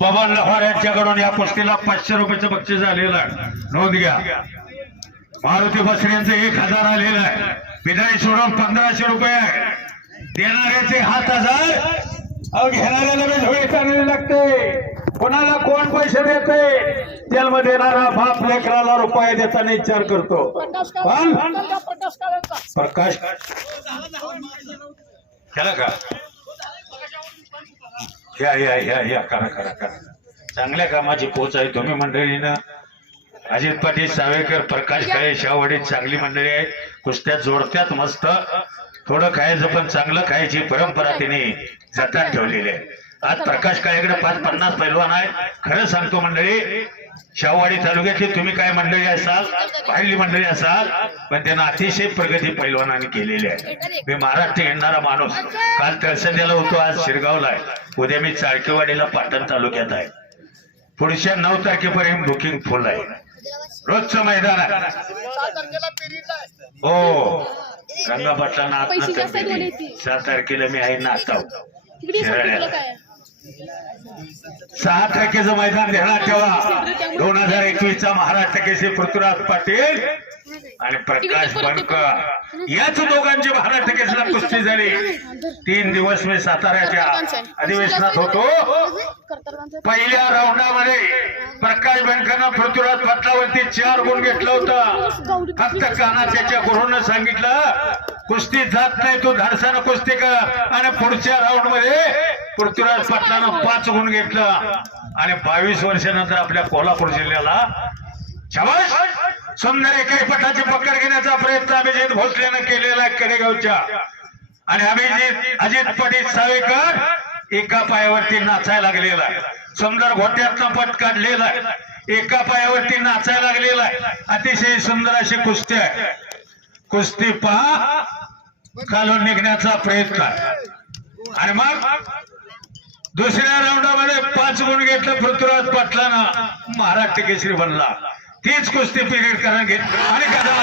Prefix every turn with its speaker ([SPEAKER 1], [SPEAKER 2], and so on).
[SPEAKER 1] बबन लहार यांच्याकडून या कुस्तीला पाचशे रुपयाचं बक्षीस झालेलं आहे. नोंद घ्या. मारुती बसरे यांचं एक हजार आलेलं आहे. विदाई सोडून पंधराशे रुपये आहे. देणाऱ्याचे हात हजार अहो चांगली लागते. कोणाला कोण पैसे देते? जन्म देणारा बाप लेकराला रुपये देताना विचार करतो. पण प्रकाश केला का? या या या या करा करा करा चांगल्या कामाची पोच आहे. तुम्ही मंडळीनं अजित पाटील सावेकर प्रकाश काळे शाहवाडी चांगली मंडळी आहे कुस्त्या जोडत्यात मस्त. थोडं खायचं पण चांगलं खायची परंपरा तिने जतात ठेवलेली आहे. आज प्रकाश काळेकडे पाच पन्नास पैलवान आहे खरं सांगतो मंडळी शाहवाडी तालुक्यातली तुम्ही काय मंडळी असाल पाहिली मंडळी असाल पण त्यांना अतिशय प्रगती पैलवानाने केलेली आहे. मी महाराष्ट्र येणारा माणूस. काल तळसंद्याला होतो आज शिरगावला आहे. उद्या मी चाळकेवाडीला पाटण तालुक्यात आहे. पुढच्या नऊ तारखेपर्यंत बुकिंग फुल आहे. रोजचं मैदान आहे. हो. रंगापटला. नाथ सात तारखेला मी आहे नाताव सहा टक्केचं मैदान ध्यानात ठेवा दोन हजार एकवीस चा महाराष्ट्र केसरी पृथ्वीराज पाटील आणि प्रकाश बनकर. याच दोघांची महाराष्ट्र केसला कुस्ती झाली. तीन दिवस मी साताऱ्याच्या अधिवेशनात होतो. पहिल्या राऊंडामध्ये प्रकाश बनकरनं पृथ्वीराज पाटलावरती चार गुण घेतलं होतं. फक्त काना त्याच्या गुरुनं सांगितलं कुस्ती जात नाही तू धाडसानं कुस्ती कर. आणि पुढच्या राऊंडमध्ये पृथ्वीराज पाटलानं पाच गुण घेतलं. आणि बावीस वर्षानंतर आपल्या कोल्हापूर जिल्ह्याला सुंदर एकाही पटाची पकड घेण्याचा प्रयत्न अभिजित भोसलेनं केलेला आहे कडेगावच्या आणि अभिजित अजित पटील सावेकर एका पायावरती नाचायला लागलेला आहे. सुंदर घोट्यातनं पट काढलेला आहे. एका पायावरती नाचायला लागलेला आहे. अतिशय सुंदर अशी कुस्ती आहे. कुस्ती पहा. काढून निघण्याचा प्रयत्न आहे. आणि मग दुसऱ्या राऊंडामध्ये पाच गुण घेतलं पृथ्वीराज पाटलानं. महाराष्ट्र केसरी बनला. तीच कुस्ती पिरियड करून घेत आणि कदा